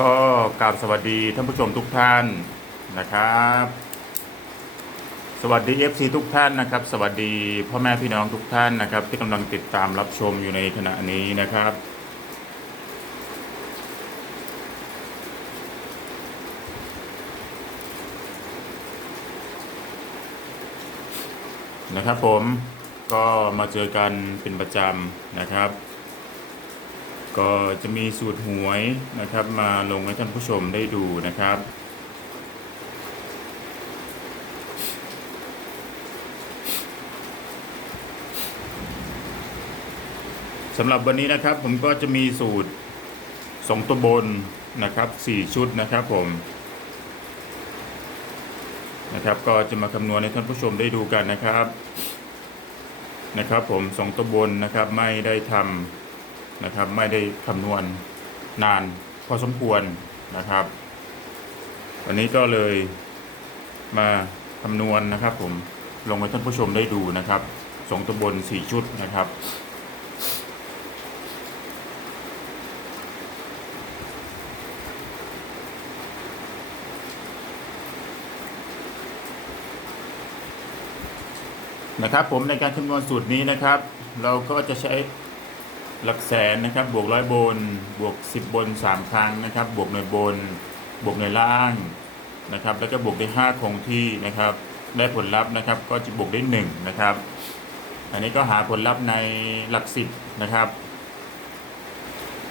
ก็กราบสวัสดีท่านผู้ชมทุกท่านนะครับ สวัสดี FC ทุกท่านนะครับ สวัสดีพ่อแม่พี่น้องทุกท่านนะครับ ที่กำลังติดตามรับชมอยู่ในขณะนี้นะครับ นะครับผมก็มาเจอกันเป็นประจำนะครับ ก็จะมีสูตรหวยนะครับ มาลงให้ท่านผู้ชมได้ดูนะครับ สำหรับวันนี้นะครับผมก็จะมีสูตรสองตัวบนนะครับสี่ชุดนะครับผมนะครับก็จะมาคำนวณให้ท่านผู้ชมได้ดูกันนะครับนะครับผมสองตัวบนนะครับไม่ได้ทำ นะครับ ไม่ได้คำนวณนานพอสมควรนะครับ วันนี้ก็เลยมาคำนวณนะครับ ผมลงให้ท่านผู้ชมได้ดูนะครับสองตัวบนสี่ชุดนะครับนะครับผมในการคำนวณสูตรนี้นะครับ เราก็จะใช้ หลักแสนนะครับ บวกร้อยบน บวก 10 บน 3 ครั้งนะครับ บวกหน่วยบน บวกหน่วยล่างนะครับ แล้วก็บวกได้ 5 คงที่นะครับ ได้ผลลัพธ์นะครับ ก็จะบวกได้ 1 นะครับ อันนี้ก็หาผลลัพธ์ในหลักสิบนะครับ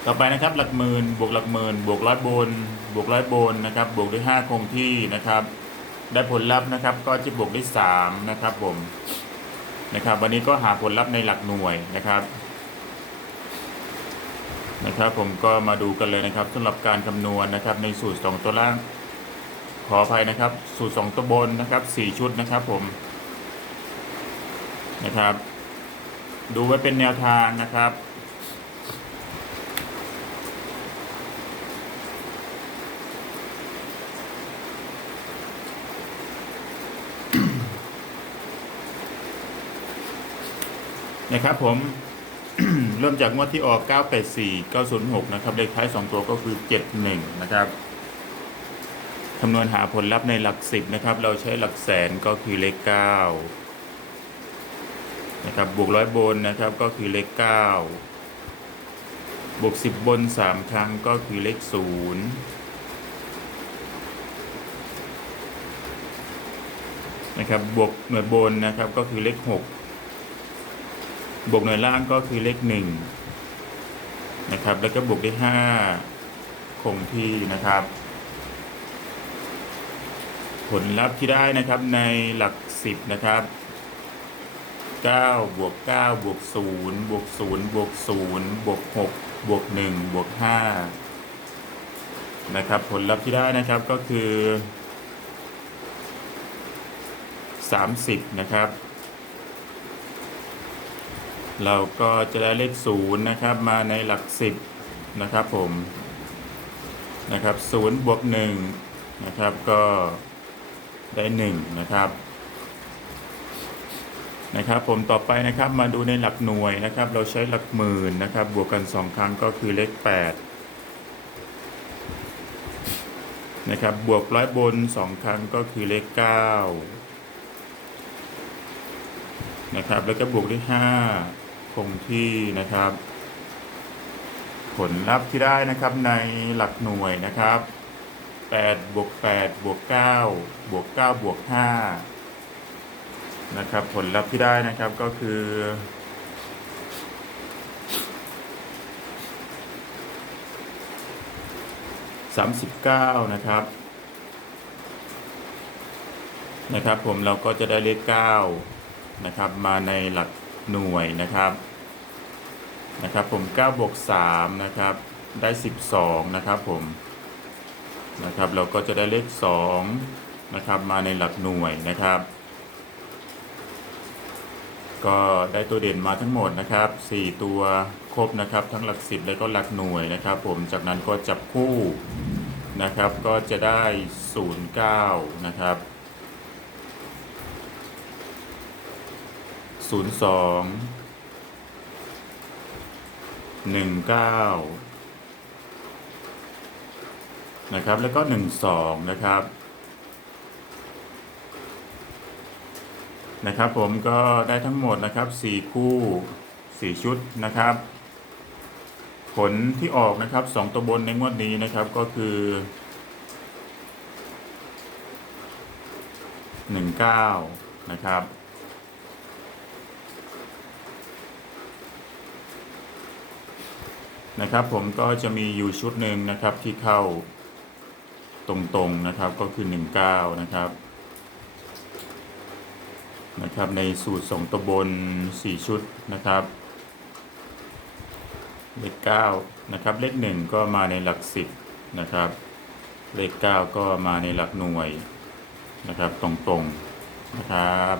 ต่อไปนะครับ หลักหมื่น บวกหลักหมื่น บวกร้อยบน บวกร้อยบนนะครับ บวกได้ 5 คงที่นะครับ ได้ผลลัพธ์นะครับ ก็จะบวกได้ 3 นะครับผม นะครับ วันนี้ก็หาผลลัพธ์ในหลักหน่วยนะครับ นะครับผมก็มาดูกันเลยนะครับสำหรับการคำนวณนะครับในสูตร 2 ตัวล่าง ขออภัยนะครับ สูตร 2 ตัวบนนะครับ 4 ชุดนะครับผมนะครับ ดูไว้เป็นแนวทางนะครับนะครับผม เริ่มจากงวดที่ออก 984 906 นะครับ เลขท้าย 2 ตัวก็คือ 71 นะครับคำนวณหาผลลัพธ์ในหลัก 10 นะครับ เราใช้หลักแสนก็คือเลข 9 นะครับ บวกร้อยบนนะครับก็คือเลข 9 บวก 10 บน 3 ครั้งก็คือเลข 0นะครับบวกหน่วยบนนะครับก็คือเลข 6 บวกหน่วยล่างก็คือเลขหนึ่งนะครับ แล้วก็บวกได้ห้าคงที่นะครับ ผลลัพธ์ที่ได้นะครับในหลักสิบนะครับเก้าบวกเก้าบวกศูนย์บวกศูนย์บวกศูนย์บวกหกบวกหนึ่งบวกห้านะครับ ผลลัพธ์ที่ได้นะครับก็คือสามสิบนะครับ เราก็จะได้เลขศูนย์นะครับ มาในหลักสิบนะครับผมนะครับศูนย์บวกหนึ่งนะครับก็ได้หนึ่งนะครับนะครับ ผมต่อไปนะครับมาดูในหลักหน่วยนะครับ เราใช้หลักหมื่นนะครับ บวกกันสองครั้งก็คือเลขแปดนะครับบวกร้อยบนสองครั้งก็คือเลขเก้านะครับแล้วก็บวกด้วยห้า คงที่นะครับ ผลลัพธ์ที่ได้นะครับในหลักหน่วยนะครับ8บวก8บวก9บวก9บวก5นะครับ ผลลัพธ์ที่ได้นะครับก็คือ39นะครับ นะครับ ผมเราก็จะได้เลข9นะครับ มาในหลักหน่วยนะครับ นะครับผม9บวก3นะครับได้ 12 นะครับผมนะครับเราก็จะได้เลข2นะครับมาในหลักหน่วยนะครับ ก็ได้ตัวเด่นมาทั้งหมดนะครับ 4 ตัวครบนะครับทั้งหลักสิบและก็หลักหน่วยนะครับ ผมจากนั้นก็จับคู่นะครับก็จะได้ 09 นะครับศูนย์สอง หนึ่งเก้านะครับ แล้วก็หนึ่งสองนะครับ นะครับผมก็ได้ทั้งหมดนะครับสี่คู่สี่ชุดนะครับ ผลที่ออกนะครับสองตัวบนในงวดนี้นะครับก็คือหนึ่งเก้านะครับ นะครับ ผมก็จะมีอยู่ชุดหนึ่งนะครับที่เข้าตรงๆนะครับก็คือ 19 นะครับนะครับในสูตรสองตัวบน 4 ชุดนะครับ เลข9นะครับเลข 1 ก็มาในหลัก 10 นะครับ เลข 9 ก็มาในหลักหน่วยนะครับตรงๆนะครับ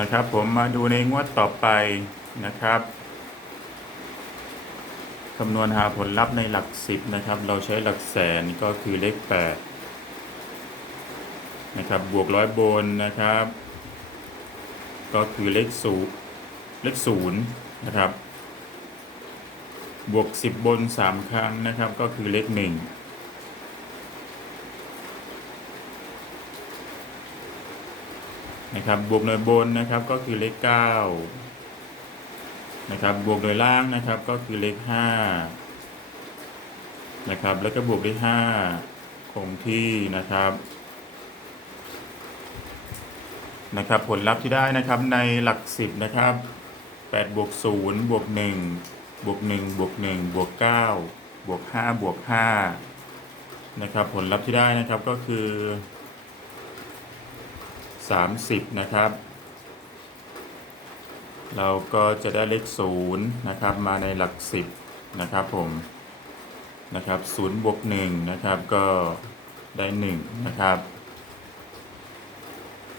นะครับผมมาดูในงวดต่อไปนะครับคำนวณหาผลลัพธ์ในหลักสิบนะครับ เราใช้หลักแสนก็คือเลขแปดนะครับ บวกร้อยบนนะครับ ก็คือเลขศูนย์เลขศูนย์นะครับ บวกสิบบนสามครั้งนะครับ ก็คือเลขห นะครับบวกหน่วยบนนะครับก็คือเลข9นะครับบวกหน่วยล่างนะครับก็คือเลข5นะครับแล้วก็บวกด้วย5คงที่นะครับนะครับผลลัพธ์ที่ได้นะครับในหลัก 10นะครับ8บวก0บวก1บวก1บวก1บวก9บวก5บวก5นะครับผลลัพธ์ที่ได้นะครับก็คือ 30 นะครับ เราก็จะได้เลข0นะครับ มาในหลัก 10 นะครับผมนะครับ0บวก1นะครับก็ได้ 1 นะครับ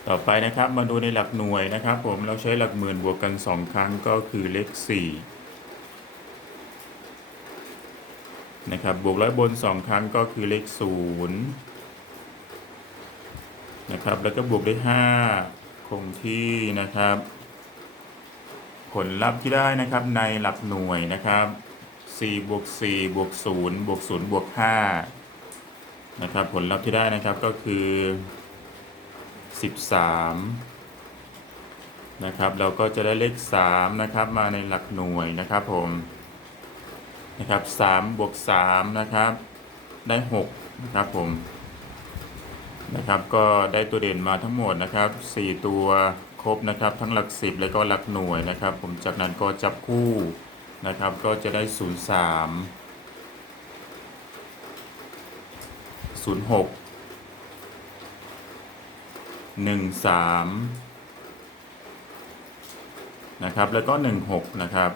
ต่อไปนะครับมาดูในหลักหน่วยนะครับ ผมเราใช้หลักหมื่นบวกกัน 2 ครั้งก็คือเลข 4 นะครับบวกร้อยบน 2 ครั้งก็คือเลข 0 นะครับ แล้วก็บวกด้วย5คงที่นะครับ ผลลัพธ์ที่ได้นะครับในหลักหน่วยนะครับ4บวก4บวก0บวก0บวก5นะครับผลลัพธ์ที่ได้นะครับก็คือ 13 นะครับ เราก็จะได้เลข 3 นะครับ มาในหลักหน่วยนะครับผมนะครับ3บวก3นะครับ ได้ 6 นะครับผม นะครับ ก็ได้ตัวเด่นมาทั้งหมดนะครับ 4 ตัวครบนะครับ ทั้งหลัก 10 แล้วก็หลักหน่วยนะครับ ผมจากนั้นก็จับคู่นะครับ ก็จะได้ 0 3 0 6 1 3นะครับแล้วก็ 1 6 นะครับ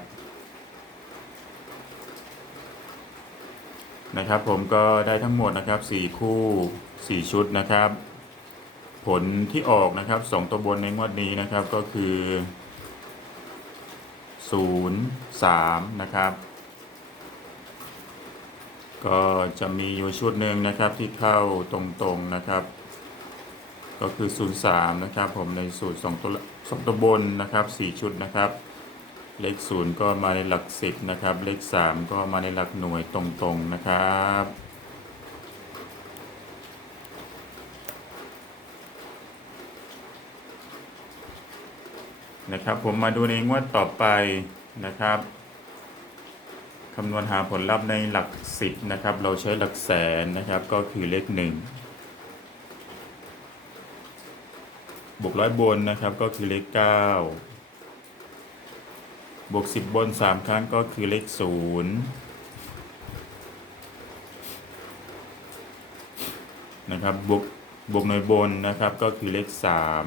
นะครับ ผมก็ได้ทั้งหมดนะครับ4คู่ 4 ชุดนะครับ ผลที่ออกนะครับ 2 ตัวบนในงวดนี้นะครับก็คือ 0 3 นะครับ ก็จะมีอยู่ชุดหนึ่งนะครับที่เข้าตรงๆนะครับ ก็คือ 0 3 นะครับ ผมในสูตร2ตัว2ตัวบนนะครับ 4 ชุดนะครับ เลขศูนย์ก็มาในหลักสิบนะครับ เลขสามก็มาในหลักหน่วยตรงๆนะครับนะครับผมมาดูในงวดต่อไปนะครับคำนวณหาผลลัพธ์ในหลักสิบนะครับ เราใช้หลักแสนนะครับ ก็คือเลขหนึ่งบวกร้อยบนนะครับก็คือเลขเก้า บวกสิบบนสามครั้งก็คือเลขศูนย์นะครับ บวก บวกหน่วยบนนะครับก็คือเลขสาม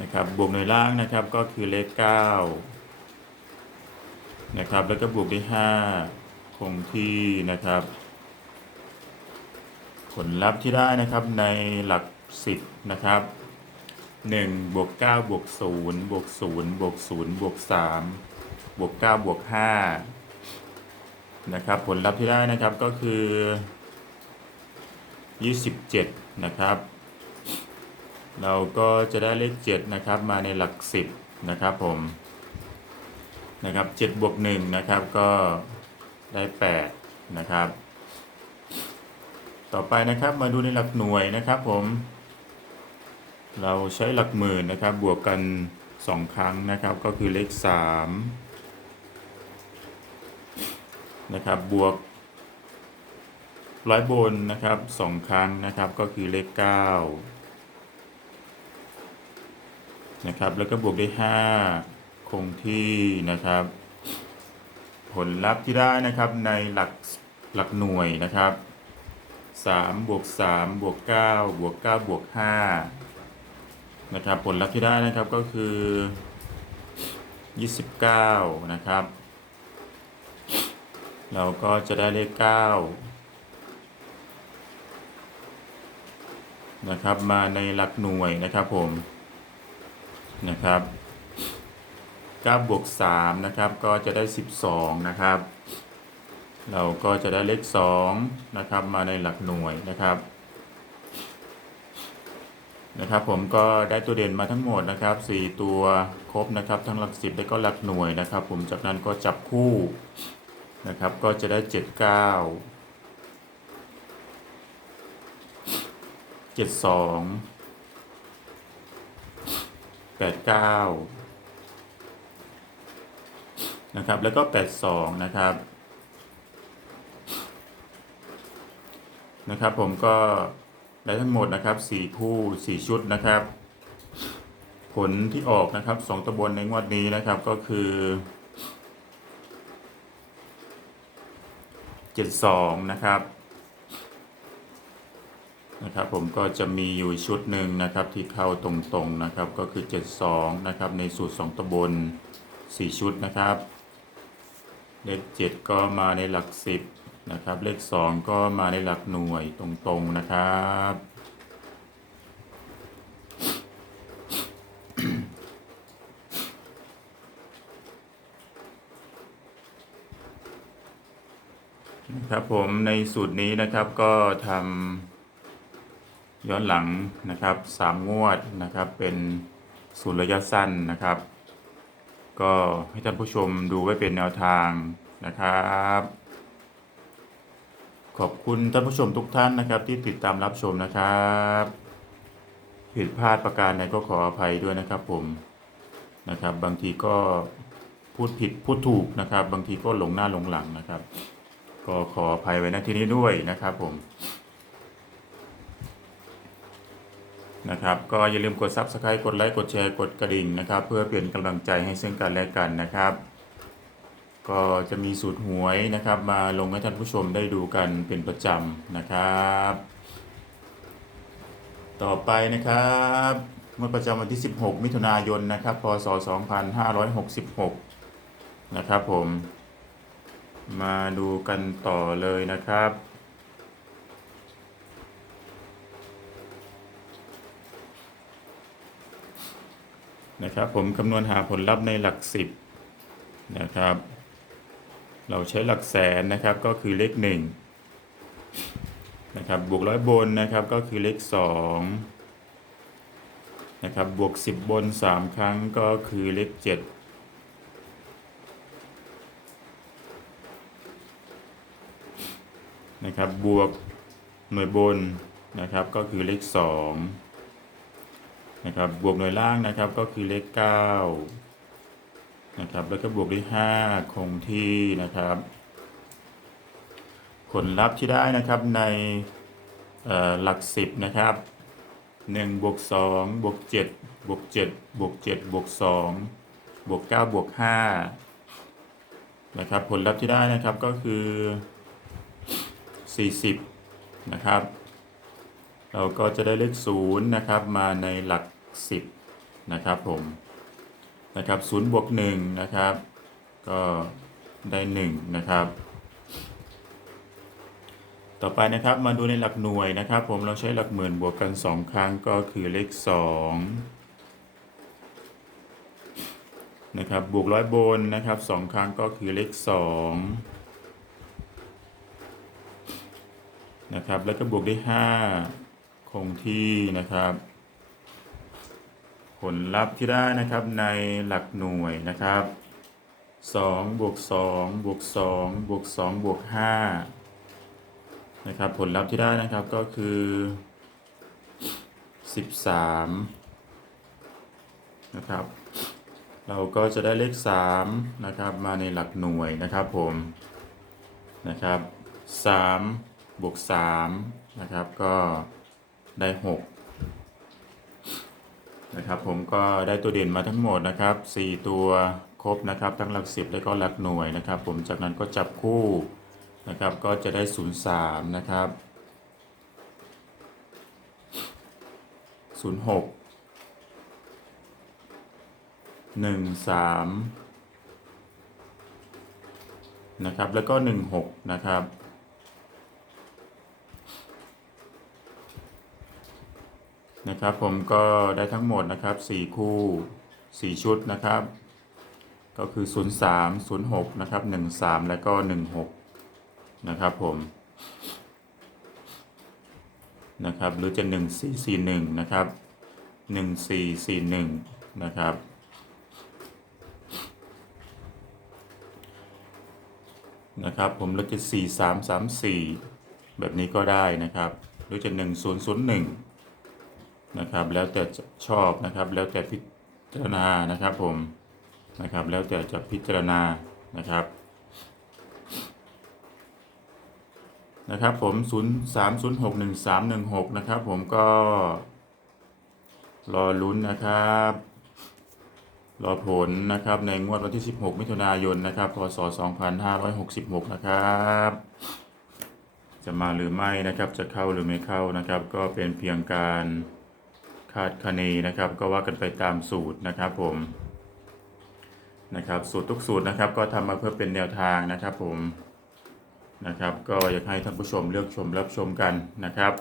นะครับ บวกหน่วยล่างนะครับก็คือเลขเก้านะครับ แล้วก็บวกด้วยห้าคงที่นะครับ ผลลัพธ์ที่ได้นะครับในหลักสิบนะครับ หนึ่งบวกเก้าบวกศูนย์บวกศูนย์บวกศูนย์บวกสามบวกเก้าบวกห้านะครับ ผลลัพธ์ที่ได้นะครับก็คือยี่สิบเจ็ดนะครับ เราก็จะได้เลขเจ็ดนะครับ มาในหลักสิบนะครับผม นะครับเจ็ดบวกหนึ่งนะครับก็ได้แปดนะครับ ต่อไปนะครับมาดูในหลักหน่วยนะครับผม เราใช้หลักหมื่นนะครับ บวกกันสองครั้งนะครับ ก็คือเลขสามนะครับ บวกร้อยบนนะครับสองครั้งนะครับ ก็คือเลขเก้านะครับ แล้วก็บวกได้ห้าคงที่นะครับ ผลลัพธ์ที่ได้นะครับในหลักหลักหน่วยนะครับสามบวกสามบวกเก้าบวกเก้าบวกห้า นะครับผลลัพธ์ที่ได้นะครับก็คือ 29 นะครับ เราก็จะได้เลข 9 นะครับมาในหลักหน่วยนะครับผมนะครับ9บวก3นะครับก็จะได้ 12 นะครับ เราก็จะได้เลข2นะครับมาในหลักหน่วยนะครับ นะครับผมก็ได้ตัวเด่นมาทั้งหมดนะครับ 4 ตัวครบนะครับ ทั้งหลักสิบและก็หลักหน่วยนะครับ ผมจากนั้นก็จับคู่นะครับ ก็จะได้ 7 9 7 2 8 9 นะครับ แล้วก็ 8 2 นะครับ นะครับผมก็ ได้ทั้งหมดนะครับ4คู่ 4 ชุดนะครับ ผลที่ออกนะครับ 2ตบนในงวดนี้นะครับก็คือ 72 นะครับนะครับผมก็จะมีอยู่ชุดหนึ่งนะครับที่เข้าตรงๆนะครับก็คือ 72 นะครับในสูตร 2ตะบน4ชุดนะครับเลข7ก็มาในหลัก 10 นะครับเลข 2 ก็มาในหลักหน่วยตรงๆนะครับนะครับผมในสูตรนี้นะครับก็ทำย้อนหลังนะครับสามงวดนะครับเป็นสูตรระยะสั้นนะครับ ก็ให้ท่านผู้ชมดูไว้เป็นแนวทางนะครับ ขอบคุณท่านผู้ชมทุกท่านนะครับ ที่ติดตามรับชมนะครับผิดพลาดประการใดก็ขออภัยด้วยนะครับผมนะครับ บางทีก็พูดผิดพูดถูกนะครับ บางทีก็หลงหน้าหลงหลังนะครับ ก็ขออภัยไว้ณที่นี้ด้วยนะครับผมนะครับก็อย่าลืมกด Subscribe กดไลค์กดแชร์กดกระดิ่งนะครับ เพื่อเป็นกำลังใจให้ซึ่งกันและกันนะครับ ก็จะมีสูตรหวยนะครับ มาลงให้ท่านผู้ชมได้ดูกันเป็นประจำนะครับ ต่อไปนะครับเมื่อประจำวันที่ 16 มิถุนายนนะครับ พศ 2566 นะครับผม มาดูกันต่อเลยนะครับ นะครับผมคำนวณหาผลลัพธ์ในหลักสิบนะครับ เราใช้หลักแสนนะครับก็คือเลขหนึ่งนะครับบวกร้อยบนนะครับก็คือเลขสองนะครับบวกสิบบนสามครั้งก็คือเลขเจ็ดนะครับบวกหน่วยบนนะครับก็คือเลข2นะครับบวกหน่วยล่างนะครับก็คือเลข 9 นะครับแล้วก็บวกด้วย5คงที่นะครับ ผลลัพธ์ที่ได้นะครับในหลัก 10 นะครับ1บวก2บวก7บวก7บวก7บวก2บวก9บวก5นะครับผลลัพธ์ที่ได้นะครับก็คือ 40 นะครับ เราก็จะได้เลข0นะครับมาในหลัก 10 นะครับผม นะครับ0บวก1นะครับ ก็ได้1นะครับ ต่อไปนะครับมาดูในหลักหน่วยนะครับ ผมเราใช้หลักหมื่นบวกกัน2ครั้งก็คือเลข2นะครับบวกร้อยบนนะครับ2ครั้งก็คือเลข2นะครับแล้วก็บวกด้วยห้าคงที่นะครับ ลลัพธ์ที่ได้นะครับในหลักหน่วยนะครับสองบวกสองบวกสองบวกสองบวกห้านะครับผลลัพธ์ที่ได้นะครับก็คือสิบสามนะครับเราก็จะได้เลขสามนะครับมาในหลักหน่วยนะครับผมนะครับสามบวกสามนะครับก็ได้หก นะครับผมก็ได้ตัวเด่นมาทั้งหมดนะครับ 4 ตัวครบนะครับ ทั้งหลักสิบและก็หลักหน่วยนะครับ ผมจากนั้นก็จับคู่นะครับ ก็จะได้ 0 3 นะครับ 0 6 1 3 นะครับ แล้วก็ 1 6 นะครับ นะครับ ผมก็ได้ทั้งหมดนะครับ 4 คู่ 4 ชุดนะครับ ก็คือ 0 3 0 6 นะครับ 1 3 แล้วก็ 1 6 นะครับผมนะครับหรือจะ 1 4 4 1 นะครับ 1 4 4 1 นะครับ นะครับผมหรือจะ 4 3 3 4 แบบนี้ก็ได้นะครับ หรือจะ 1 0 0 1 นะครับ แล้วแต่ชอบนะครับ แล้วแต่พิจารณานะครับผมนะครับ แล้วแต่จะพิจารณานะครับนะครับผม 0 3 0 6 1 3 1 6 นะครับผมก็รอลุ้นนะครับ รอผลนะครับในงวดวันที่ 16 มิถุนายนนะครับพศ 2566 นะครับ จะมาหรือไม่นะครับจะเข้าหรือไม่เข้านะครับ ก็เป็นเพียงการ คาดคะเนนะครับ ก็ว่ากันไปตามสูตรนะครับผมนะครับสูตรทุกสูตรนะครับ ก็ทำมาเพื่อเป็นแนวทางนะครับผมนะครับ ก็อยากให้ท่านผู้ชมเลือกชมรับชมกันนะครับ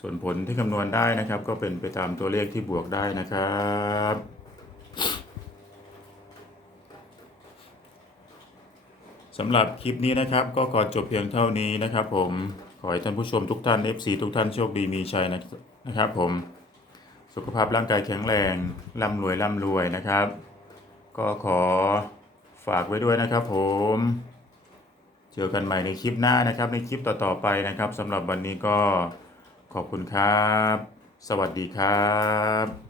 ส่วนผลที่คำนวณได้นะครับ ก็เป็นไปตามตัวเลขที่บวกได้นะครับสำหรับคลิปนี้นะครับ ก็ขอจบเพียงเท่านี้นะครับ ผมขอให้ท่านผู้ชมทุกท่าน FC ทุกท่านโชคดีมีชัยนะครับผม สุขภาพร่างกายแข็งแรงร่ำรวยร่ำรวยนะครับ ก็ขอฝากไว้ด้วยนะครับผม เจอกันใหม่ในคลิปหน้านะครับ ในคลิปต่อๆไปนะครับสำหรับวันนี้ก็ขอบคุณครับ สวัสดีครับ